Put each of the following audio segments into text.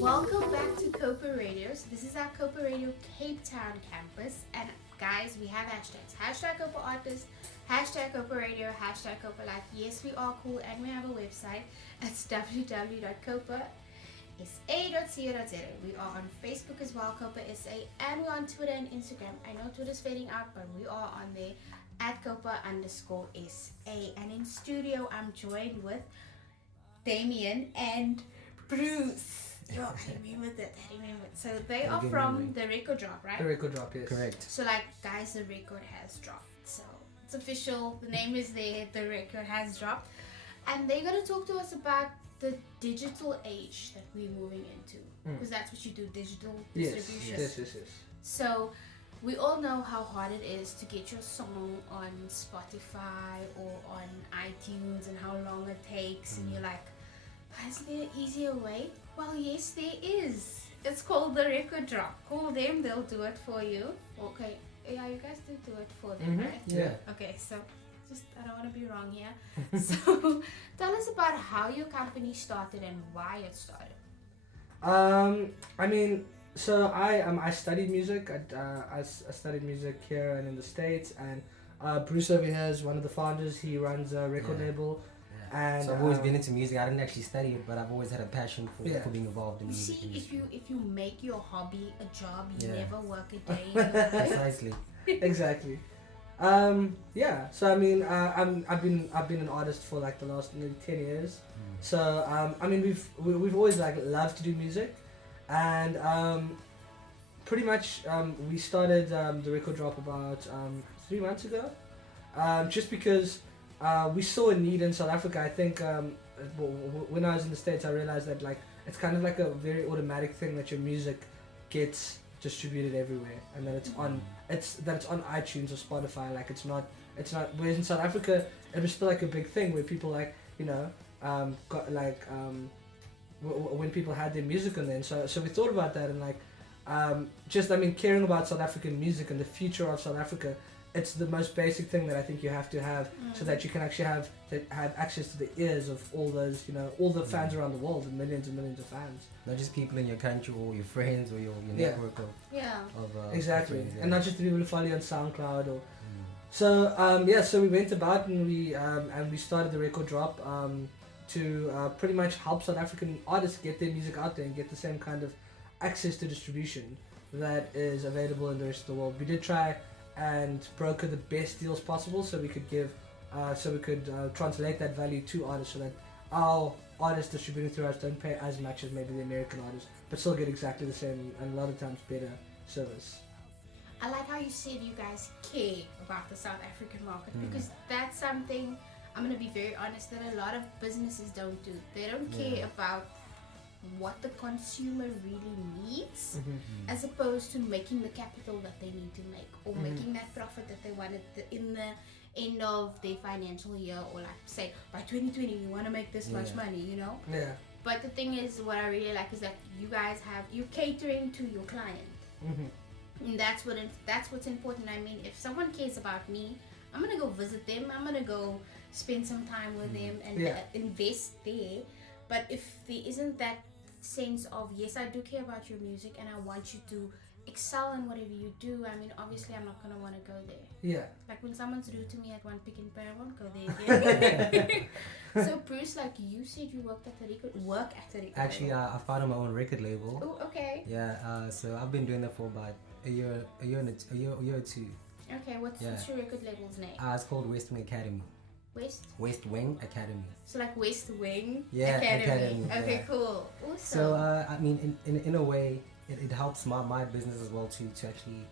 Welcome back to Copa Radio. So this is our Copa Radio Cape Town campus. And guys, we have hashtags. Hashtag Copa Artist, hashtag Copa Radio, hashtag Copa Life. Yes, we are cool and we have a website. It's www.copasa.co.za. We are on Facebook as well, Copa SA, and we're on Twitter and Instagram. I know Twitter's fading out, but we are on there at Copa_SA. And in studio, I'm joined with Damian and Bruce. Yo, I remember that. So they are from the record drop, right? The record drop, yes. Correct. So like, guys, the record has dropped. So it's official. The name is there. The record has dropped. And they're going to talk to us about the digital age that we're moving into. Because that's what you do, digital distribution. Yes. So we all know how hard it is to get your song on Spotify or on iTunes and how long it takes. And you're like, isn't there an easier way? Well, yes, there is. It's called the record drop. Call them, they'll do it for you. Okay. Yeah, you guys did do it for them, right? Yeah. Okay, so just, I don't want to be wrong here. So tell us about how your company started and why it started. I studied music. I studied music here and in the States, and Bruce over here is one of the founders. He runs a record label. And so I've always been into music. I didn't actually study it, but I've always had a passion for being involved in you music. See, if you make your hobby a job, you never work a day. Precisely. Exactly. So I've been an artist for like the last maybe 10 years. So we've always like loved to do music, and pretty much we started the record drop about 3 months ago, just because we saw a need in South Africa. I think when I was in the States, I realized that like it's kind of like a very automatic thing that your music gets distributed everywhere, and that it's on iTunes or Spotify. Like it's not. Whereas in South Africa, it was still like a big thing where people like when people had their music on there. And so we thought about that and like caring about South African music and the future of South Africa. It's the most basic thing that I think you have to have so that you can actually have access to the ears of all those, all the fans around the world, and millions of fans. Not just people in your country or your friends or your network of exactly, friends, and not just the people who follow you on SoundCloud or. So we went about and we started the record drop to pretty much help South African artists get their music out there and get the same kind of access to distribution that is available in the rest of the world. We did try and broker the best deals possible so we could translate that value to artists so that our artists distributing through us don't pay as much as maybe the American artists, but still get exactly the same and a lot of times better service. I like how you said you guys care about the South African market, because that's something, I'm going to be very honest, that a lot of businesses don't do. They don't care about what the consumer really needs, as opposed to making the capital that they need to make, or making that profit that they wanted in the end of their financial year, or like say by 2020 we want to make this much money, But the thing is, what I really like is that you guys you're catering to your client, and that's what's important. I mean, if someone cares about me, I'm gonna go visit them, I'm gonna go spend some time with them and invest there. But if there isn't that sense of, yes, I do care about your music and I want you to excel in whatever you do, I mean, obviously I'm not going to want to go there. Yeah. Like when someone's rude to me at one Pick and Pay, I won't go there again. So Bruce, like you said, you work at the record Actually, label. I founded my own record label. Oh, okay. Yeah, so I've been doing that for about a year or two. Okay, what's your record label's name? It's called West Wing Academy. West Wing Academy. So like West Wing Academy. Okay, yeah. Cool. Awesome. So in a way, it helps my business as well to actually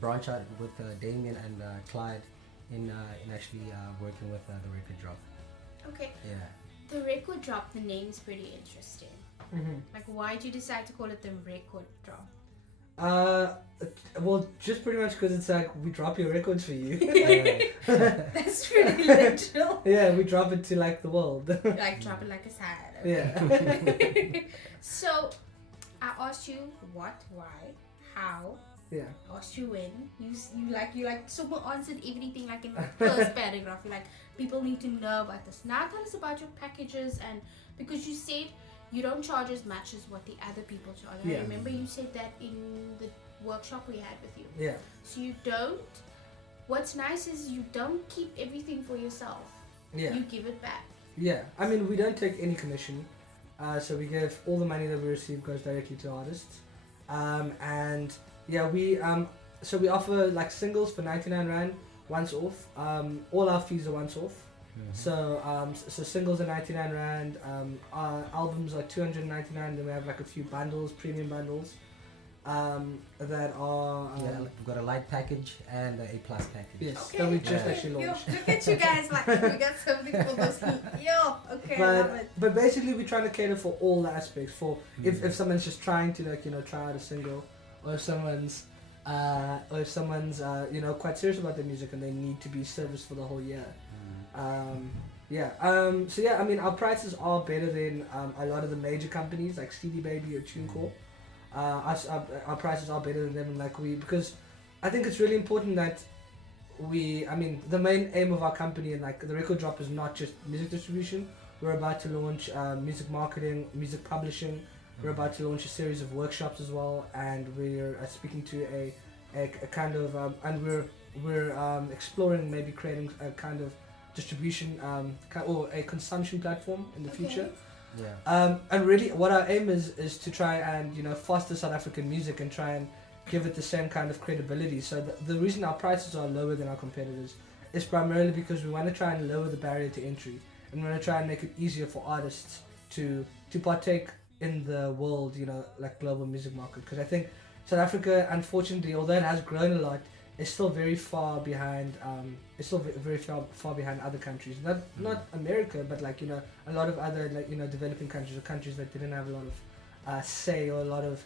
branch out with Damian and Clyde in actually working with the record drop. Okay. Yeah. The record drop, the name's pretty interesting. Like, why did you decide to call it the record drop? Well, just pretty much because it's like we drop your records for you. That's pretty literal. Yeah, we drop it to like the world. Like drop it like a sad. Okay. Yeah. So, I asked you what, why, how. Yeah. I asked you when. You super answered everything like in the first paragraph. You're like, people need to know about this. Now tell us about your packages, and because you said you don't charge as much as what the other people charge. Yeah. I remember you said that in the workshop we had with you. Yeah. So you don't. What's nice is you don't keep everything for yourself. Yeah. You give it back. Yeah. I mean, we don't take any commission. So we give all the money that we receive goes directly to artists. And yeah, so we offer like singles for 99 Rand once off. All our fees are once off. So singles are 99 Rand, our albums are 299, then we have like a few bundles, premium bundles, that are... we've got a light package and a plus package. Yes, Okay. that we just actually Yo, launched. look at you guys, like, we got something for those. Yo, okay, I love it. But basically we're trying to cater for all the aspects, for if someone's just trying to like, try out a single, or if someone's quite serious about their music and they need to be serviced for the whole year. So yeah, I mean, our prices are better than a lot of the major companies like CD Baby or TuneCore. Our prices are better than them, because I think it's really important that the main aim of our company and like the record drop is not just music distribution. We're about to launch music marketing, music publishing. We're about to launch a series of workshops as well, and we're speaking to a kind of and we're exploring maybe creating a kind of distribution or a consumption platform in the future. Yeah. And really what our aim is to try and foster South African music and try and give it the same kind of credibility. So the reason our prices are lower than our competitors is primarily because we want to try and lower the barrier to entry, and we want to try and make it easier for artists to partake in the world, like global music market. Because I think South Africa, unfortunately, although it has grown a lot, is still very far behind. It's still very far behind other countries. Not America, but a lot of other developing countries or countries that didn't have a lot of say or a lot of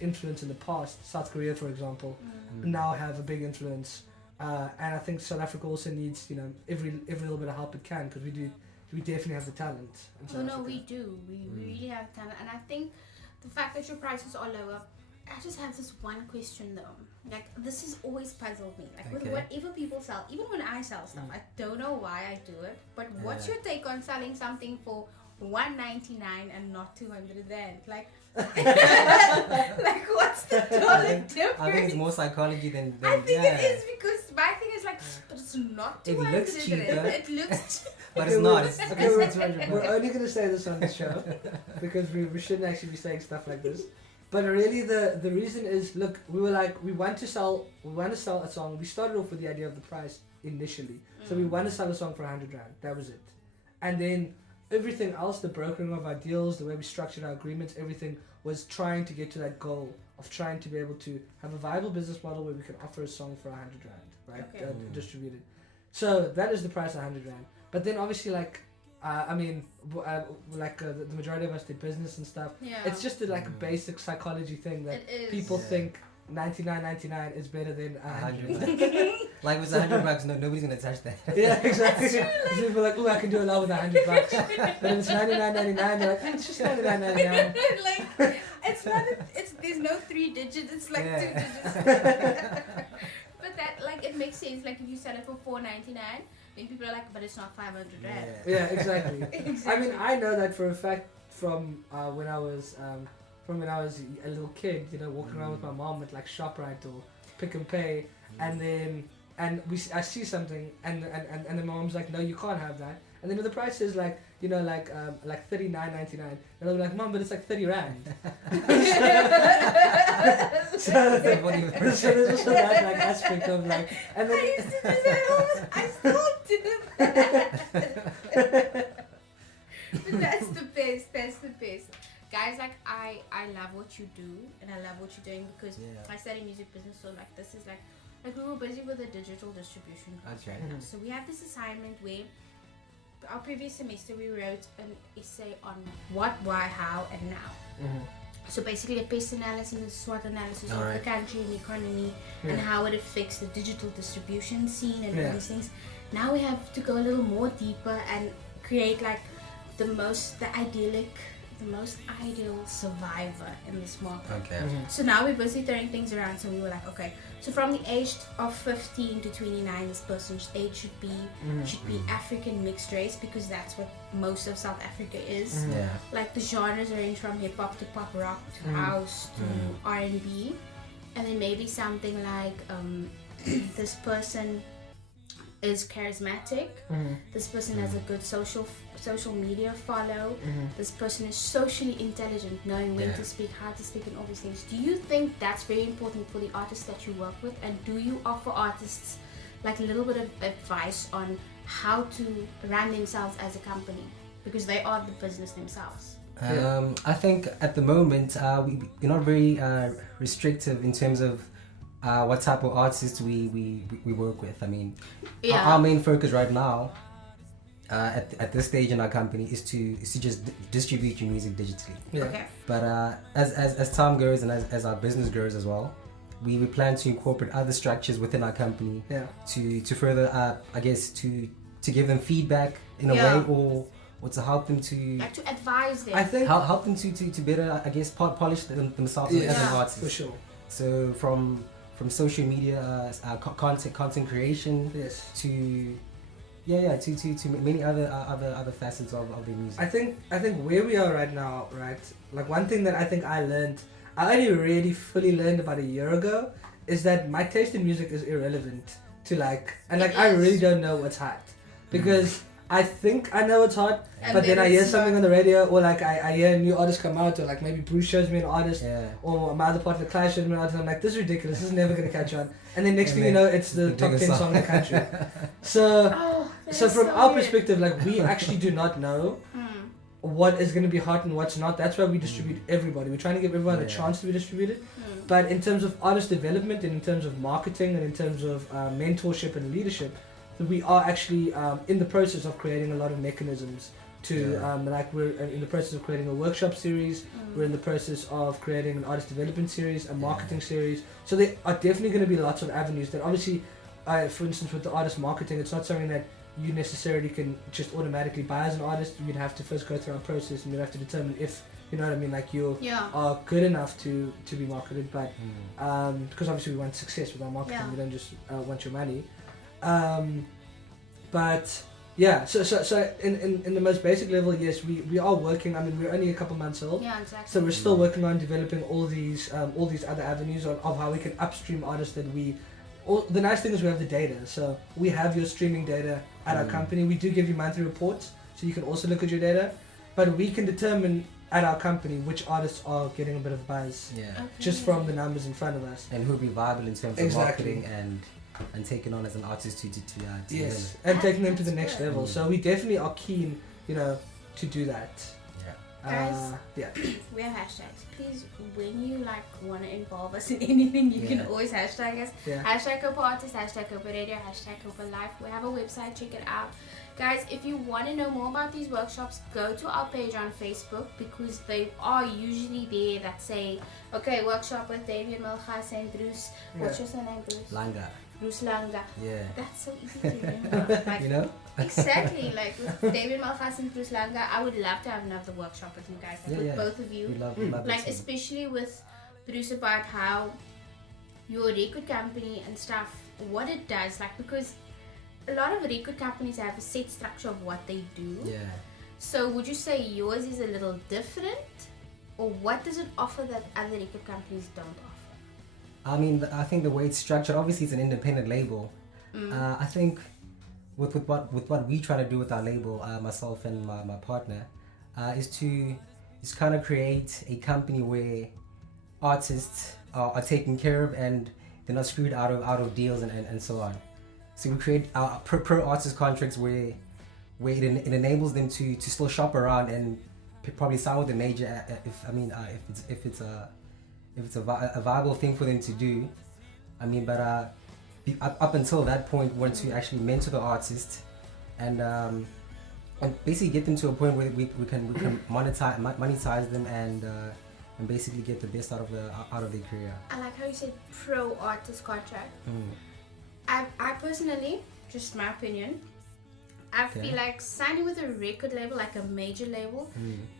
influence in the past. South Korea, for example, now have a big influence. And I think South Africa also needs every little bit of help it can, because we definitely have the talent. Oh no, we do. We really have talent, and I think the fact that your prices are lower. I just have this one question though. Like, this has always puzzled me. Like, with whatever people sell, even when I sell stuff, I don't know why I do it. But what's your take on selling something for 199 and not 200 Rand? Like, like what's the dollar difference? I think it's more psychology than I think it is, because my thing is like, but it's not 200 It looks cheaper. It looks But it's not. It's we're only going to say this on the show because we shouldn't actually be saying stuff like this. But really, the reason is, look, we were like, we want to sell a song. We started off with the idea of the price initially, so we want to sell a song for 100 Rand. That was it, and then everything else, the brokering of our deals, the way we structured our agreements, everything was trying to get to that goal of trying to be able to have a viable business model where we can offer a song for 100 Rand, right? Okay. Distributed. So that is the price of 100 Rand. But then obviously, the majority of us did business and stuff. yeah. It's just a basic psychology thing that It is. people think 99.99 is better than 100. 100. Like, with $100, nobody's gonna touch that. Yeah, exactly. So people are like, oh, I can do a lot with $100. But if it's 99.99, they're like, it's just 99.99. Like, it's not. There's no 3 digits. It's like 2 Yeah. digits. But that, like, it makes sense. Like, if you sell it for 499, then people are like, but it's not 500 Rand. Yeah, exactly. I mean, I know that for a fact from when I was a little kid, walking around with my mom at like ShopRite or Pick and Pay, and I see something, and then my mom's like, no, you can't have that. And then the price is like, like $39.99, and I'm like, Mom, but it's like 30 Rand. so there's also that like aspect of like, and then I used to do that all the, I still do that. But that's the best. That's the best. Guys, like, I love what you do, and I love what you're doing, because I study music business, so like this is like we were busy with the digital distribution class. Okay. Right now. So we have this assignment where our previous semester we wrote an essay on what, why, how, and now. So basically a pest analysis and a SWOT analysis of the country and the economy and how it affects the digital distribution scene and all these things. Now we have to go a little more deeper and create like the the most ideal survivor in this market. Okay. So now we're busy throwing things around. So we were like, okay, so from the age of 15 to 29, this person's age should be African mixed race, because that's what most of South Africa is. Yeah. Like the genres range from hip hop to pop rock to house to R&B, and then maybe something like this person is charismatic. This person has a good social media follow. This person is socially intelligent, knowing when to speak, how to speak, and all these things. Do you think that's very important for the artists that you work with? And do you offer artists like a little bit of advice on how to run themselves as a company, because they are the business themselves? I think at the moment we're not very restrictive in terms of what type of artists we work with. I mean, our main focus right now at this stage in our company is to just distribute your music digitally. Okay. But as time goes and as our business grows as well, we plan to incorporate other structures within our company to further I guess to give them feedback in a way, or to help them to like to advise them. I think help them to better, I guess, polish themselves as an artist. for sure. So from social media content creation to to many other facets of the music. I think where we are right now, right? Like one thing that I think I only really fully learned about a year ago, is that my taste in music is irrelevant to I really don't know what's hot, because I think I know what's hot, but then I hear something on the radio, or like I hear a new artist come out, or like maybe Bruce shows me an artist, or my other partner Clash shows me an artist, and I'm like, this is ridiculous, this is never going to catch on. And then next thing you know, it's the top 10 song in the country. So from our perspective, like we actually do not know what is going to be hot and what's not. That's why we distribute everybody. We're trying to give everyone a chance to be distributed. But in terms of artist development, and in terms of marketing, and in terms of mentorship and leadership, we are actually in the process of creating a lot of mechanisms to we're in the process of creating a workshop series. We're in the process of creating an artist development series, a marketing series. So there are definitely going to be lots of avenues that obviously, for instance, with the artist marketing, it's not something that you necessarily can just automatically buy as an artist. You'd have to first go through our process, and you'd have to determine if, you know what I mean, like you are good enough to be marketed. But because obviously we want success with our marketing, we don't just want your money. But yeah, so in the most basic level, yes, we are working. I mean, we're only a couple months old. Yeah, exactly. So we're still working on developing all these other avenues of how we can upstream artists that we. The nice thing is we have the data. So we have your streaming data at our company. We do give you monthly reports, so you can also look at your data. But we can determine at our company which artists are getting a bit of buzz, just from the numbers in front of us, and who'll be viable in terms of marketing and taken on as an artist to yes, and taking them to the next level. So we definitely are keen, to do that. Guys, we have hashtags. Please, when you want to involve us in anything, you can always hashtag us. Hashtag Copa Artist, hashtag Copa Radio, hashtag Copa Life. We have a website, check it out. Guys, if you want to know more about these workshops, go to our page on Facebook, because they are usually there that say, okay, workshop with Damian Malgas and Bruce. What's your name, Bruce? Langa. Bruce Langa. Yeah. That's so easy to remember. You know? Exactly. Like with Damian Malgas and Bruce Langa, I would love to have another workshop with you guys. With both of you. We love like especially with Bruce, about how your record company and stuff, what it does. Like, because a lot of record companies have a set structure of what they do. Yeah. So would you say yours is a little different? Or what does it offer that other record companies don't offer? I mean, I think the way it's structured, obviously it's an independent label. I think with what we try to do with our label, myself and my partner, is to kind of create a company where artists are taken care of and they're not screwed out of deals and so on. So we create our pro artist contracts where it enables them to still shop around and probably sign with a major if it's a viable thing for them to do. I mean, but up until that point, we want to actually mentor the artist and basically get them to a point where we can monetize them and basically get the best out of their career. I like how you said pro artist contract. I personally, just my opinion, I Okay. feel like signing with a record label, like a major label,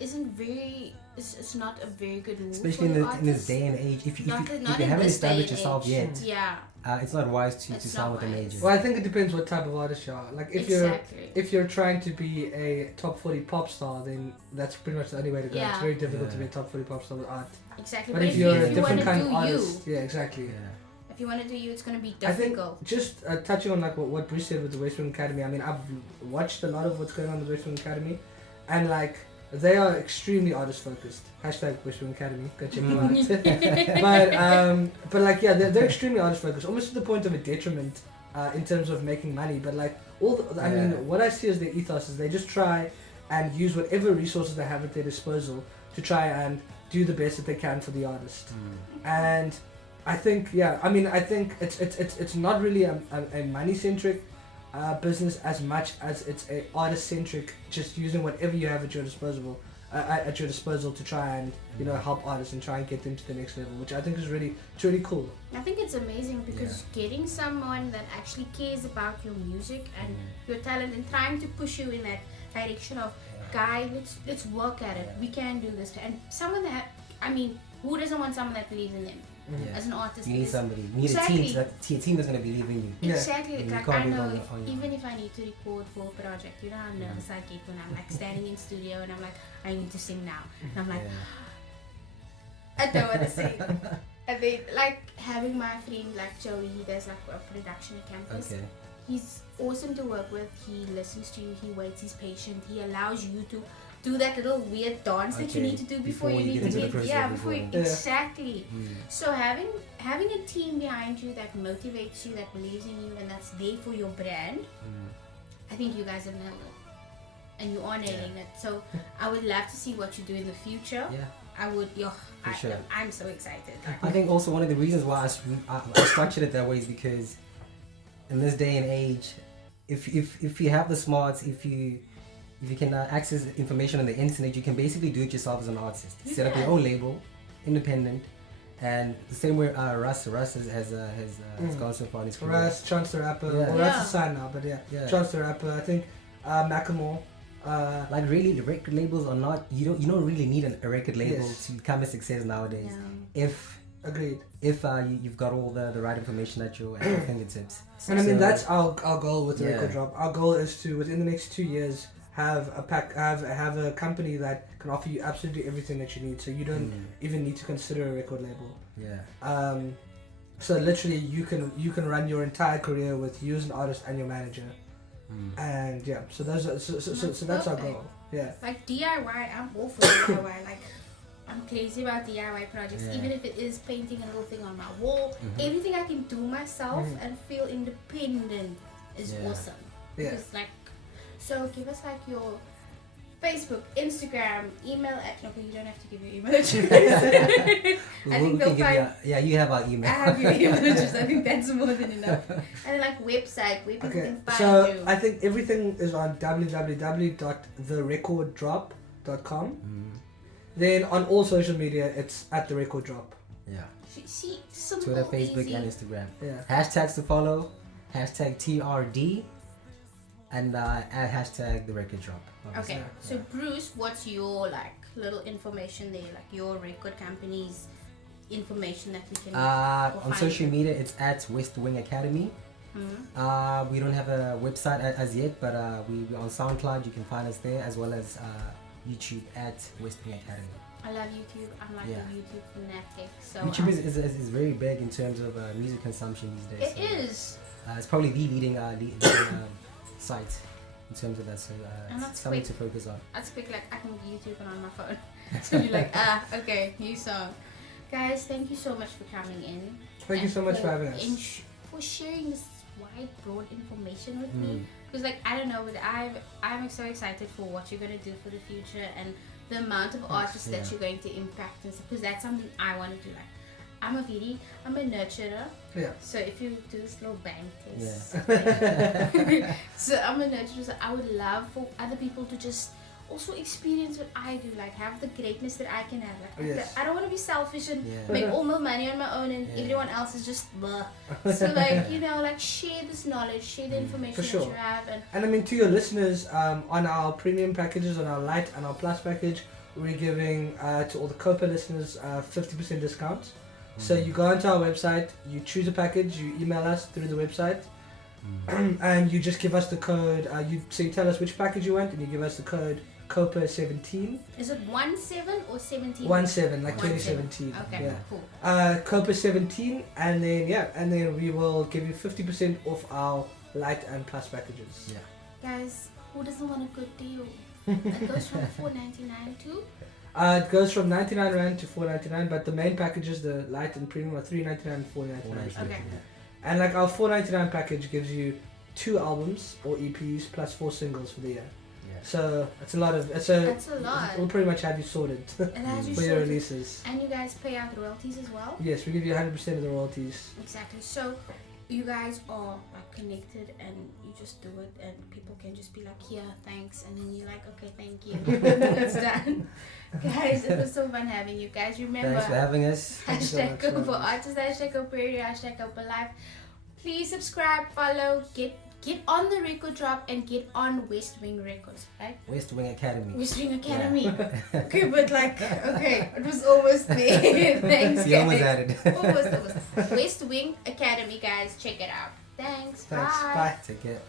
isn't very. It's not a very good move. Especially for in this artists. day and age, if you Not if you in haven't this day established and yourself age. yet, Yeah. it's not wise to It's sign not with a wise. major. Well, I think it depends what type of artist you are. Like Exactly. if you're trying to be a top 40 pop star, then that's pretty much the only way to go. Yeah. It's very difficult to Yeah. be a top 40 pop star with art. Exactly. But if you're a you different want to kind do of artist, you, yeah, exactly. Yeah. if you want to do you, it's gonna be I think difficult. just touching on like what Bruce said with the West Wing Academy. I mean, I've watched a lot of what's going on with the West Wing Academy, and like they are extremely artist focused. Hashtag West Wing Academy. Go check them out. but like yeah, they're extremely artist focused, almost to the point of a detriment in terms of making money. But like I mean, what I see as their ethos is they just try and use whatever resources they have at their disposal to try and do the best that they can for the artist. And I think I think it's not really a money centric business as much as it's a artist centric, just using whatever you have at your disposal to try and help artists and try and get them to the next level, which I think is it's really cool. I think it's amazing because getting someone that actually cares about your music and your talent and trying to push you in that direction of, guy, let's work at it. We can do this. And someone that, I mean, who doesn't want someone that believes in them as an artist? You need somebody. You need Exactly. a team that's gonna believe in you. Yeah. Exactly. You Like can't I do it know on your even own. if I need to record for a project, you know how nervous I get when I'm like standing in studio and I'm like, I need to sing now. And I'm like, I don't want to sing. And then like having my friend like Joey, he does like a production at campus. Okay. He's awesome to work with. He listens to you, he waits, he's patient, he allows you to do that little weird dance that you Okay. need to do before Before you you need get to into the process yeah, of before you recording. exactly. So having a team behind you that motivates you, that believes in you, and that's there for your brand, I think you guys have nailed it, and you are nailing it. So I would love to see what you do in the future. Yeah. I would. Sure. I'm so excited. I think also one of the reasons why I structured it that way is because in this day and age, if you have the smarts, if you can access information on the internet, you can basically do it yourself as an artist. You Set up your can. own label, independent, and the same way Russ has gone so far in his career. Russ, Chance the Rapper, Yeah. well, Russ is signed now, but Yeah. Chance the Rapper, I think Macklemore. Like really, the record labels are not. You don't really need a record label Yes. to become a success nowadays. Yeah. Agreed. If you've got all the right information at your fingertips. And I mean So- that's our goal with the Yeah. record drop. Our goal is to within the next 2 years have a company that can offer you absolutely everything that you need, so you don't even need to consider a record label. Yeah. So literally you can run your entire career with you as an artist and your manager. And yeah, so those are, so that's our goal. Yeah. Like DIY, I'm all for DIY. Like I'm crazy about DIY projects, Yeah. even if it is painting a little thing on my wall. Everything I can do myself and feel independent is Yeah. awesome. Yeah. Because like, so give us like your Facebook, Instagram, email at no, but you don't have to give your email address. I think they'll find. You have our I email. have your email address. I think that's more than enough. And then like website, where people Okay. can find So you. I think everything is on www.therecorddrop.com. Then on all social media, it's at the Record Drop. Yeah. See, simple, Twitter, Facebook, easy. and Instagram. Yeah. Hashtags to follow. Hashtag TRD. And add hashtag the record drop. obviously. Okay, so Bruce, what's your like little information there, like your record company's information that we can On find social you? media, it's at West Wing Academy. We don't have a website as yet, but we're on SoundCloud. You can find us there, as well as YouTube at West Wing Academy. I love YouTube. I'm like Yeah. a YouTube fanatic. So YouTube is very big in terms of music consumption these days. it so, is. It's probably the leading site in terms of that. So And it's that's something quick. to focus on. I speak like I can YouTube it on my phone. So you're like, okay, new song. Guys, thank you so much for coming in. Thank you and so much for having us. for sharing this wide, broad information with me. Because like I don't know, but I'm so excited for what you're gonna do for the future and the amount of artists that yeah. you're going to impact, and because that's something I want to do. Like I'm a nurturer. Yeah. So if you do this little bang test, Yeah. so I'm a nurturer. So I would love for other people to just also experience what I do, like have the greatness that I can have. Like Yes. I don't want to be selfish and Yeah. make all my money on my own, and Yeah. everyone else is just blah. So like like share this knowledge, share the information For sure. that you have, and And I mean, to your listeners, on our premium packages, on our light and our plus package, we're giving to all the Copa listeners 50% discount. So you go onto our website, you choose a package, you email us through the website, and you just give us the code. You tell us which package you want, and you give us the code Copa 17. is it 17 or 17? 17, like 17. 2017. Okay, Yeah. cool. Copa 17, and then we will give you 50% off our light and plus packages. Yeah. Guys, who doesn't want a good deal? It goes from $4.99 to It goes from 99 Rand to 4.99, but the main packages, the light and premium, are 3.99 and 4.99. Okay. And like our 4.99 package gives you 2 albums or EPs plus 4 singles for the year. Yeah. So it's a lot of that's a lot. We'll pretty much have you sorted It has you for your sorted. releases. And you guys pay out royalties as well. Yes, we give you 100% of the royalties. Exactly. So you guys are like connected, and you just do it, and people can just be like, "Yeah, thanks," and then you're like, "Okay, thank you." It's done. Guys, it was so fun having you guys. Remember, Thanks for having us. hashtag Go for Artists, hashtag Go for Radio, hashtag Go for Life. Please subscribe, follow, get on the record drop, and get on West Wing Records, right? West Wing Academy. West Wing Academy. Okay, but like, okay, it was almost there. Thanks, You almost guys. had it. Almost. West Wing Academy, guys. Check it out. Thanks. Thanks. Bye. Bye. Take care.